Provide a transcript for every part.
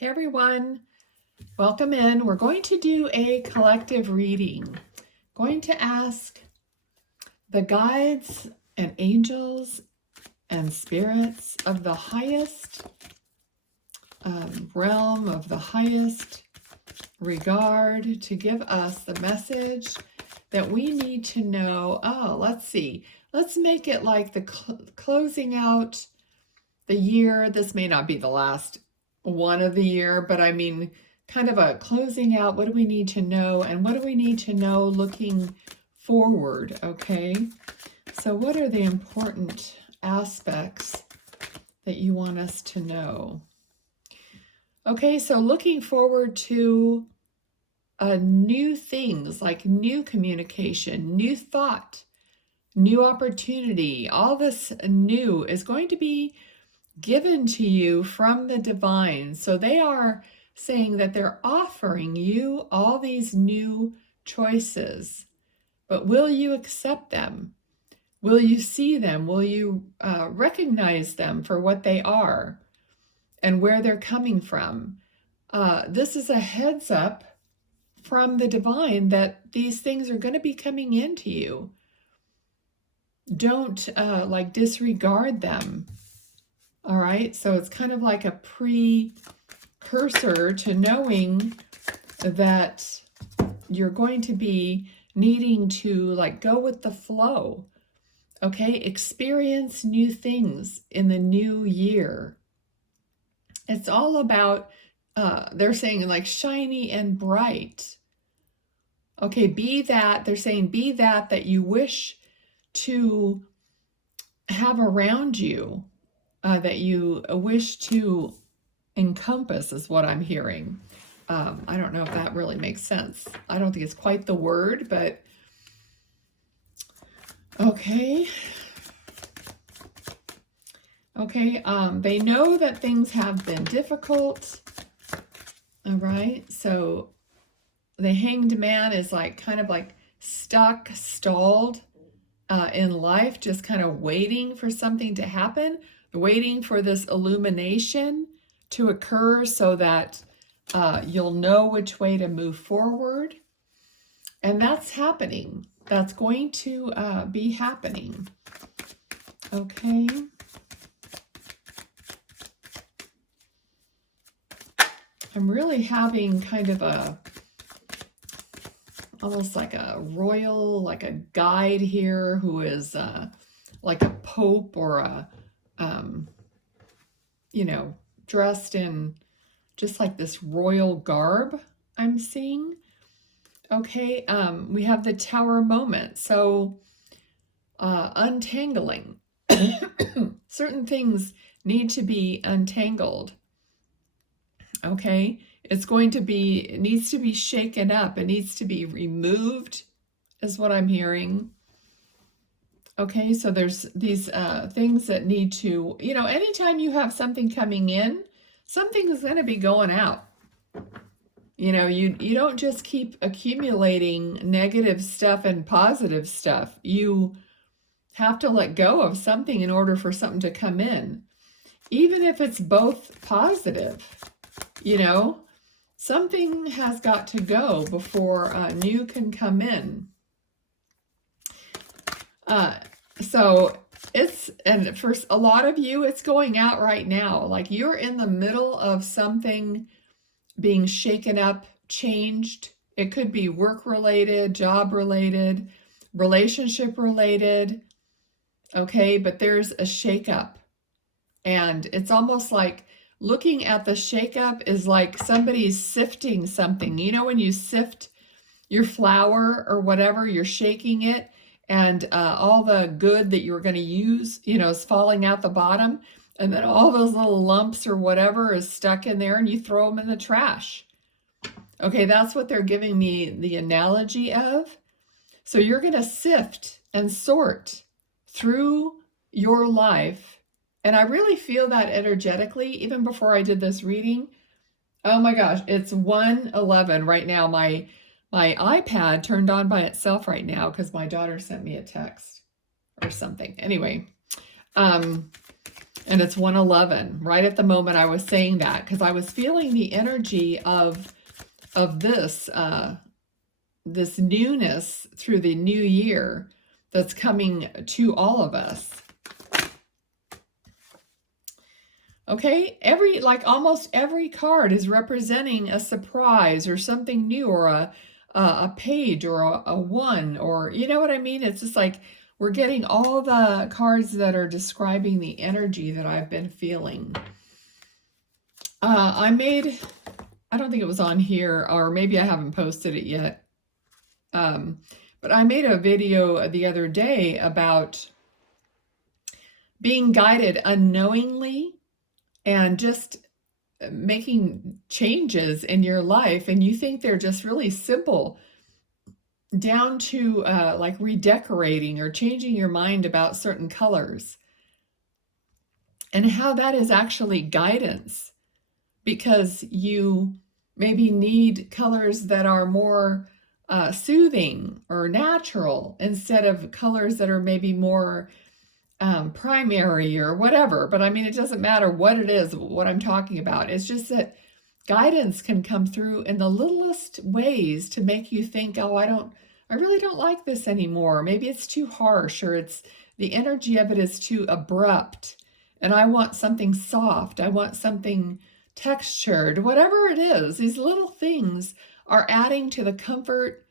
Hey everyone, welcome in. We're going to do a collective reading. Going to ask the guides and angels and spirits of the highest realm, of the highest regard, to give us the message that we need to know. Oh, let's see. Let's make it like the closing out the year. This may not be the last one of the year, but I mean, kind of a closing out. What do we need to know? And what do we need to know looking forward? Okay. So what are the important aspects that you want us to know? Okay. So looking forward to new things, like new communication, new thought, new opportunity. All this new is going to be given to you from the divine. So they are saying that they're offering you all these new choices, but will you accept them? Will you see them? Will you recognize them for what they are and where they're coming from? This is a heads up from the divine that these things are going to be coming into you. Don't like disregard them. All right, so it's kind of like a precursor to knowing that you're going to be needing to like go with the flow. Okay, experience new things in the new year. It's all about, they're saying like shiny and bright. Okay, be that, they're saying be that you wish to have around you. That you wish to encompass is what I'm hearing. I don't know if that really makes sense. I don't think it's quite the word, but okay. Okay, they know that things have been difficult. All right, so the Hanged Man is like kind of like stuck, stalled in life, just kind of waiting for something to happen. Waiting for this illumination to occur so that you'll know which way to move forward. And that's happening. That's going to be happening. Okay. I'm really having kind of almost like a royal, like a guide here who is like a pope or a you know, dressed in just like this royal garb I'm seeing. Okay, we have the Tower moment. So untangling. Certain things need to be untangled. Okay, it's going to be, it needs to be shaken up. It needs to be removed, is what I'm hearing. Okay, so there's these things that need to, you know, anytime you have something coming in, something is going to be going out. You know, you don't just keep accumulating negative stuff and positive stuff. You have to let go of something in order for something to come in. Even if it's both positive, you know, something has got to go before new can come in. So it's, and for a lot of you, it's going out right now. Like you're in the middle of something being shaken up, changed. It could be work related, job related, relationship related. Okay, but there's a shakeup. And it's almost like looking at the shakeup is like somebody's sifting something. You know, when you sift your flour or whatever, you're shaking it. And all the good that you were going to use, you know, is falling out the bottom. And then all those little lumps or whatever is stuck in there and you throw them in the trash. Okay, that's what they're giving me the analogy of. So you're going to sift and sort through your life. And I really feel that energetically, even before I did this reading. Oh my gosh, it's 1:11 right now. My iPad turned on by itself right now because my daughter sent me a text or something. Anyway, And it's 111, right at the moment I was saying that, because I was feeling the energy of this, this newness through the new year that's coming to all of us. Okay, almost every card is representing a surprise or something new, or a page, or a one, or you know what I mean? It's just like we're getting all the cards that are describing the energy that I've been feeling. I don't think it was on here, or maybe I haven't posted it yet. But I made a video the other day about being guided unknowingly and just making changes in your life, and you think they're just really simple, down to like redecorating or changing your mind about certain colors, and how that is actually guidance, because you maybe need colors that are more soothing or natural, instead of colors that are maybe more primary or whatever. But I mean, it doesn't matter what it is, what I'm talking about. It's just that guidance can come through in the littlest ways to make you think, oh, I really don't like this anymore. Maybe it's too harsh, or it's the energy of it is too abrupt, and I want something soft. I want something textured, whatever it is. These little things are adding to the comfort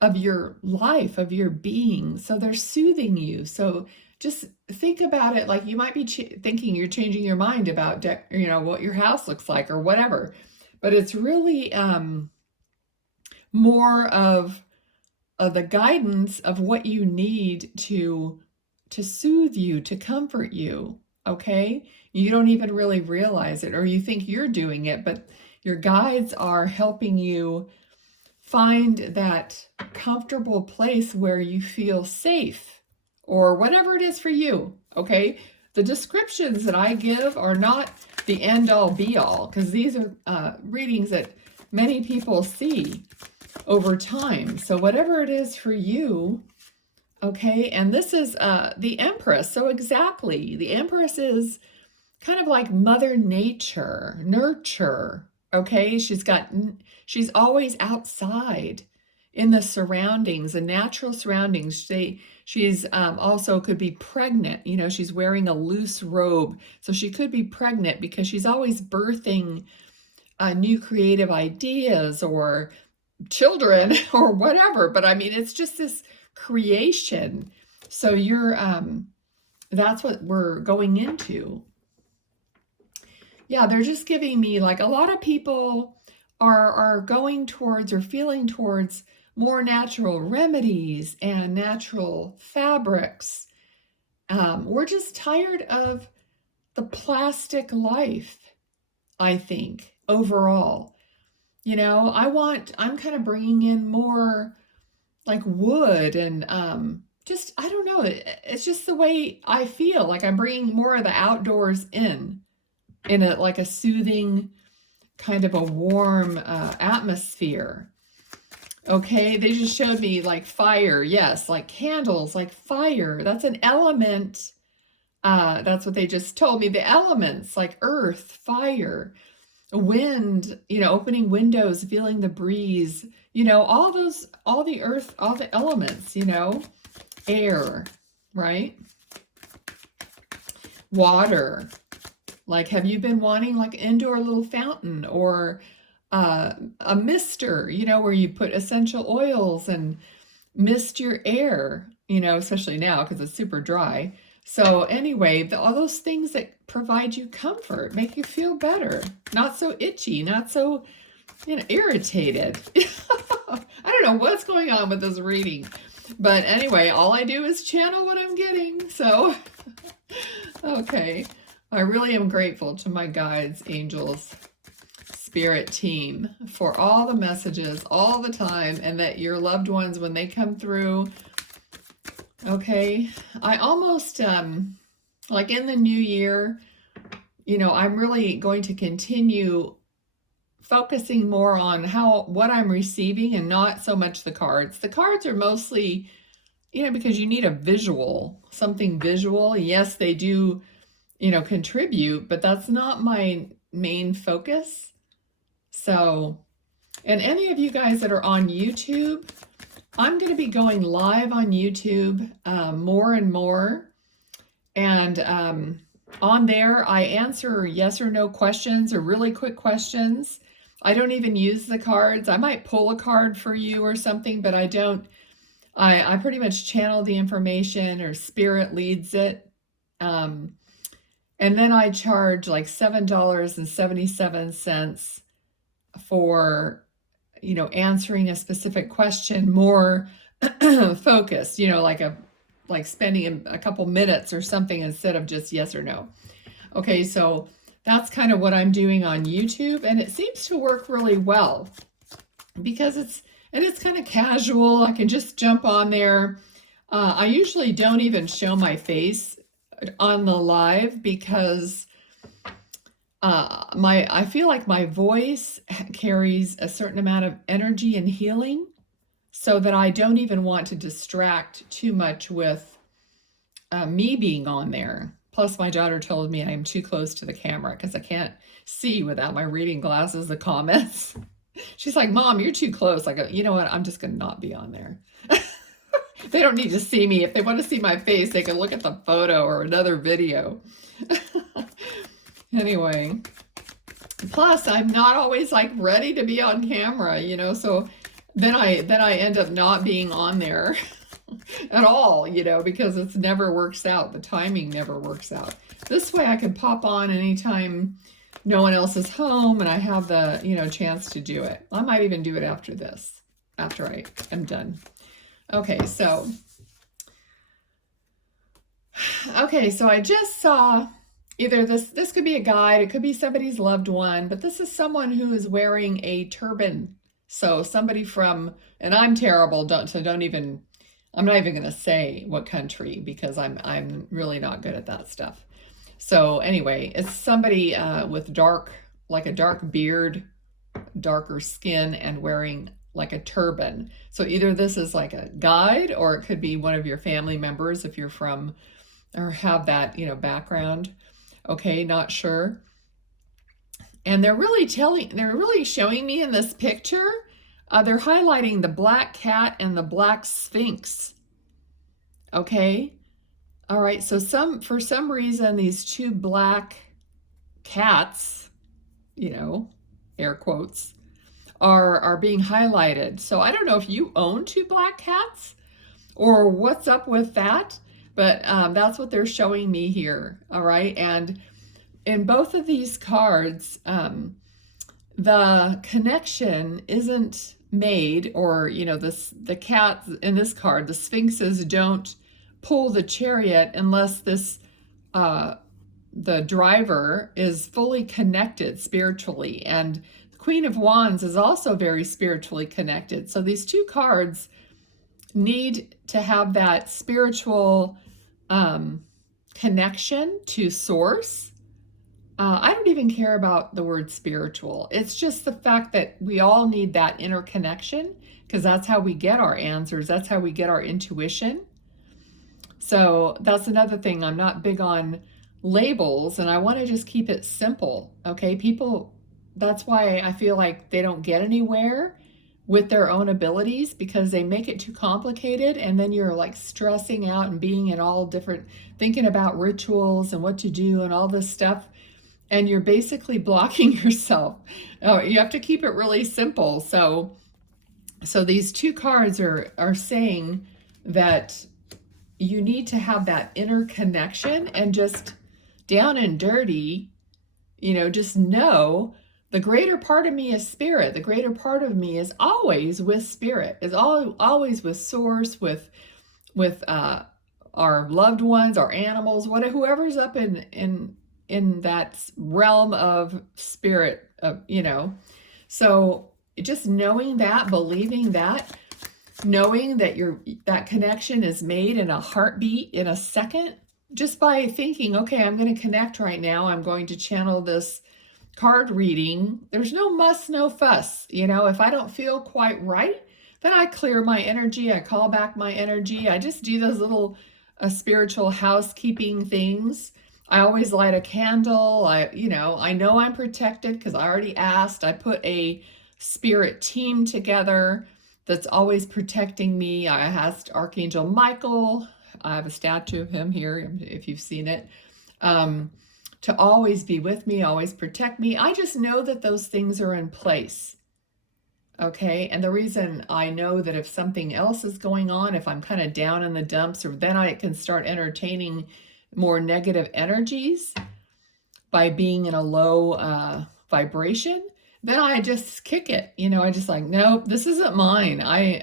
of your life, of your being. So they're soothing you. So just think about it like you might be thinking you're changing your mind about what your house looks like or whatever, but it's really more of the guidance of what you need to soothe you, to comfort you. Okay, you don't even really realize it, or you think you're doing it, but your guides are helping you find that comfortable place where you feel safe, or whatever it is for you. Okay, the descriptions that I give are not the end all be all, because these are readings that many people see over time. So whatever it is for you. Okay, and this is the Empress. So exactly, the Empress is kind of like Mother Nature, nurture. Okay, she's always outside in the surroundings, the natural surroundings. She's also could be pregnant. You know, she's wearing a loose robe, so she could be pregnant because she's always birthing new creative ideas or children or whatever. But I mean, it's just this creation. So you're that's what we're going into. Yeah, they're just giving me like a lot of people are going towards or feeling towards more natural remedies and natural fabrics. We're just tired of the plastic life, I think, overall. You know, I'm kind of bringing in more like wood and just, I don't know, it's just the way I feel. Like I'm bringing more of the outdoors in a soothing, kind of a warm atmosphere. Okay, they just showed me like fire. Yes, like candles, like fire. That's an element. That's what they just told me. The elements like earth, fire, wind, opening windows, feeling the breeze, all the earth, all the elements, air, right? Water. Like, have you been wanting like indoor little fountain, or a mister, where you put essential oils and mist your air, especially now because it's super dry. So anyway, all those things that provide you comfort, make you feel better, not so itchy, not so, irritated. I don't know what's going on with this reading, but anyway, all I do is channel what I'm getting. So, okay. I really am grateful to my guides, angels, spirit team for all the messages all the time, and that your loved ones, when they come through, okay, I almost, like in the new year, I'm really going to continue focusing more on what I'm receiving and not so much the cards. The cards are mostly, because you need a visual, something visual. Yes, they do contribute, but that's not my main focus. So, and any of you guys that are on YouTube, I'm going to be going live on YouTube more and more. And on there, I answer yes or no questions or really quick questions. I don't even use the cards. I might pull a card for you or something, but I don't. I pretty much channel the information, or spirit leads it. And then I charge like $7.77 for, answering a specific question, more focused, like spending a couple minutes or something instead of just yes or no. Okay, so that's kind of what I'm doing on YouTube, and it seems to work really well because it's kind of casual. I can just jump on there. I usually don't even show my face on the live because I feel like my voice carries a certain amount of energy and healing, so that I don't even want to distract too much with me being on there. Plus, my daughter told me I am too close to the camera because I can't see without my reading glasses the comments. She's like, Mom, you're too close. I go, you know what? I'm just going to not be on there. They don't need to see me. If they want to see my face, they can look at the photo or another video. Anyway, plus I'm not always like ready to be on camera, so then I end up not being on there at all, because it's never works out. The timing never works out. This way I can pop on anytime no one else is home and I have the, chance to do it. I might even do it after this, after I am done. Okay, so I just saw either this could be a guide, it could be somebody's loved one, but this is someone who is wearing a turban. So somebody from, and I'm terrible, I'm not even going to say what country because I'm really not good at that stuff. So anyway, it's somebody with like a dark beard, darker skin, and wearing like a turban. So either this is like a guide, or it could be one of your family members if you're from or have that, background. Okay, not sure. And they're really showing me in this picture, they're highlighting the black cat and the black sphinx. Okay. All right. So for some reason, these two black cats, air quotes, are being highlighted. So I don't know if you own two black cats or what's up with that, but that's what they're showing me here. All right. And in both of these cards, the connection isn't made, or the cats in this card, the sphinxes don't pull the chariot unless the driver is fully connected spiritually, and the Queen of Wands is also very spiritually connected. So these two cards need to have that spiritual connection to source. I don't even care about the word spiritual. It's just the fact that we all need that interconnection, because that's how we get our answers. That's how we get our intuition. So that's another thing. I'm not big on labels, and I want to just keep it simple. Okay, people, that's why I feel like they don't get anywhere with their own abilities, because they make it too complicated, and then you're like stressing out and being in all different, thinking about rituals and what to do and all this stuff. And you're basically blocking yourself. You have to keep it really simple. So these two cards are saying that you need to have that interconnection, and just down and dirty, just know the greater part of me is spirit. The greater part of me is always with spirit, is always with source, with our loved ones, our animals, whoever's up in that realm of spirit, So just knowing that, believing that, knowing that that connection is made in a heartbeat, in a second, just by thinking, okay, I'm going to connect right now. I'm going to channel this card reading. There's no muss, no fuss. If I don't feel quite right, then I clear my energy. I call back my energy. I just do those little spiritual housekeeping things. I always light a candle. I know I'm protected because I already asked. I put a spirit team together that's always protecting me. I asked Archangel Michael. I have a statue of him here if you've seen it. To always be with me, always protect me. I just know that those things are in place. Okay, and the reason I know that if something else is going on, if I'm kind of down in the dumps, or then I can start entertaining more negative energies by being in a low vibration, then I just kick it. I just like, nope, this isn't mine. I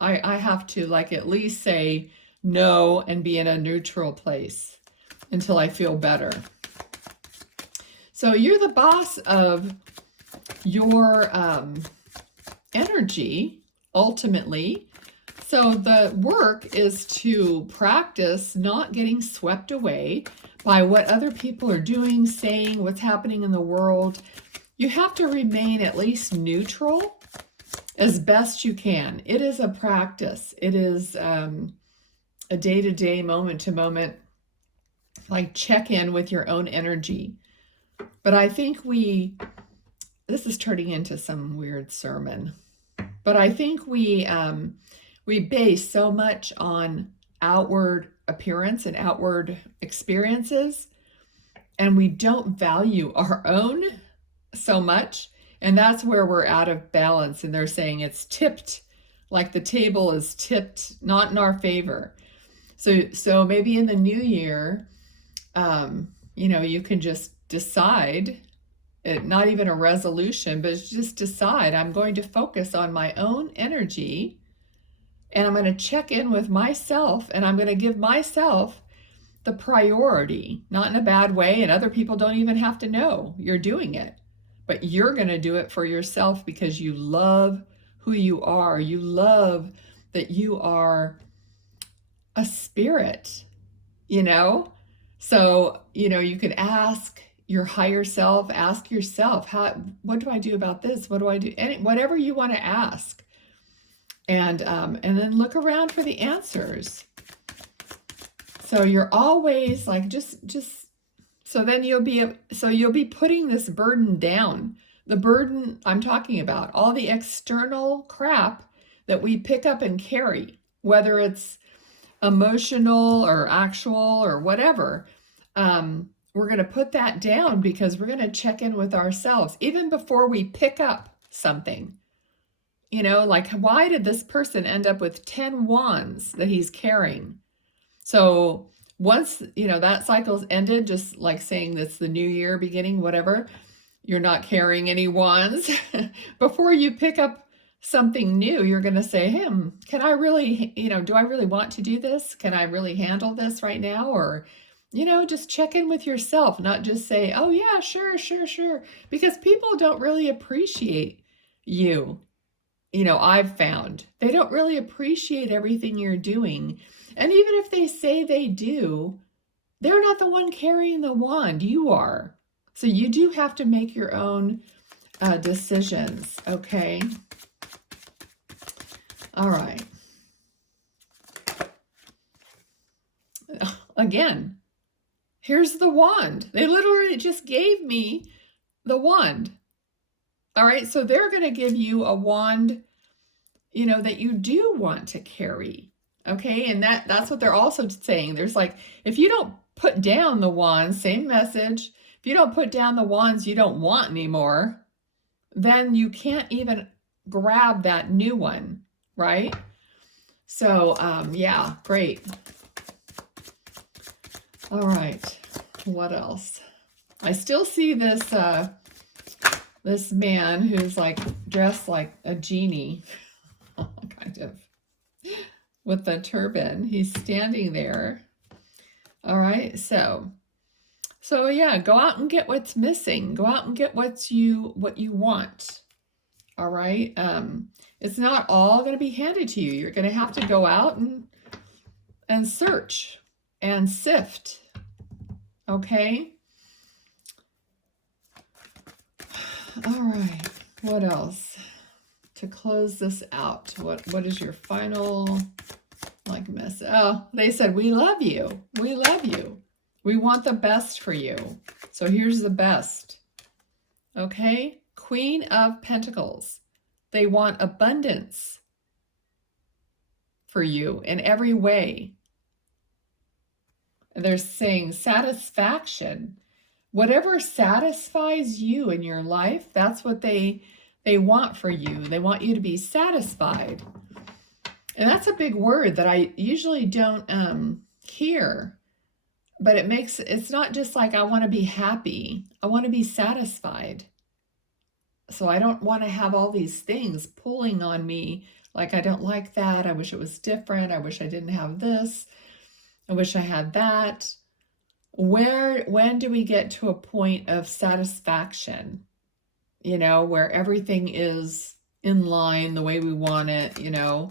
have to like at least say no and be in a neutral place until I feel better. So you're the boss of your energy, ultimately. So the work is to practice not getting swept away by what other people are doing, saying, what's happening in the world. You have to remain at least neutral as best you can. It is a practice. It is a day-to-day, moment-to-moment, like check in with your own energy. But I think this is turning into some weird sermon, but I think we base so much on outward appearance and outward experiences, and we don't value our own so much, and that's where we're out of balance. And they're saying it's tipped, like the table is tipped, not in our favor. So maybe in the new year, you can just decide, not even a resolution, but just decide I'm going to focus on my own energy, and I'm going to check in with myself, and I'm going to give myself the priority, not in a bad way, and other people don't even have to know you're doing it, but you're going to do it for yourself because you love who you are. You love that you are a spirit, So, you could ask your higher self, ask yourself, what do I do about this? What do I do? Whatever you want to ask. And then look around for the answers. So you're always like, so then you'll be putting this burden down. The burden I'm talking about, all the external crap that we pick up and carry, whether it's emotional or actual or whatever, we're going to put that down because we're going to check in with ourselves even before we pick up something. Like, why did this person end up with 10 wands that he's carrying? So once, that cycle's ended, just like saying that's the new year beginning, whatever, you're not carrying any wands. Before you pick up something new, you're going to say, can I really, do I really want to do this? Can I really handle this right now? Or, just check in with yourself, not just say, oh yeah, sure. Because people don't really appreciate you. I've found they don't really appreciate everything you're doing. And even if they say they do, they're not the one carrying the wand. You are. So you do have to make your own decisions. Okay. All right. Again, here's the wand. They literally just gave me the wand. All right. So they're going to give you a wand, that you do want to carry. Okay. And that's what they're also saying. There's like, if you don't put down the wands, same message. If you don't put down the wands you don't want anymore, then you can't even grab that new one. Right? So, yeah, great. All right. What else? I still see this man who's like dressed like a genie, kind of, with a turban. He's standing there. All right. So yeah, go out and get what's missing. Go out and get what you want. All right. It's not all going to be handed to you. You're going to have to go out and search and sift. Okay. All right. What else? To close this out, what is your final message? Oh, they said, we love you. We love you. We want the best for you. So here's the best. Okay? Queen of Pentacles. They want abundance for you in every way. And they're saying satisfaction. Whatever satisfies you in your life, that's what they want for you. They want you to be satisfied. And that's a big word that I usually don't hear. But it's not just like I want to be happy. I want to be satisfied. So I don't want to have all these things pulling on me. Like, I don't like that. I wish it was different. I wish I didn't have this. I wish I had that. When do we get to a point of satisfaction? You know, where everything is in line the way we want it, you know.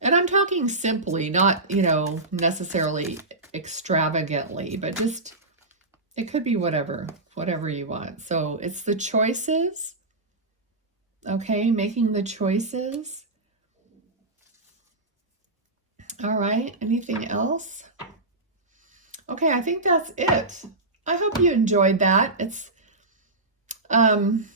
And I'm talking simply, not, you know, necessarily extravagantly, but just, it could be whatever you want. So it's the choices, okay, making the choices. All right, anything else? Okay, I think that's it. I hope you enjoyed that. It's, I'm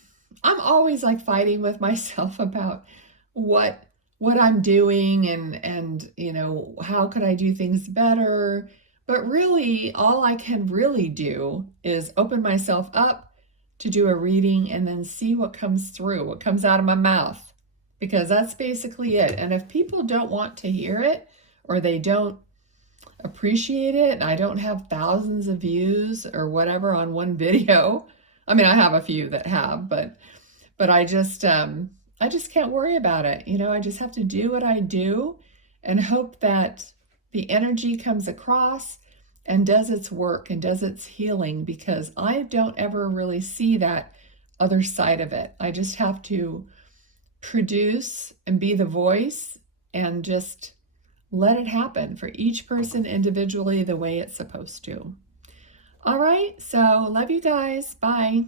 always like fighting with myself about what I'm doing and you know, how could I do things better? But really, all I can really do is open myself up to do a reading and then see what comes through, what comes out of my mouth, because that's basically it. And if people don't want to hear it, or they don't appreciate it, and I don't have thousands of views or whatever on one video, I mean, I have a few that have, but I just can't worry about it. You know, I just have to do what I do and hope that the energy comes across and does its work and does its healing, because I don't ever really see that other side of it. I just have to produce and be the voice and just let it happen for each person individually the way it's supposed to. All right, so love you guys. Bye.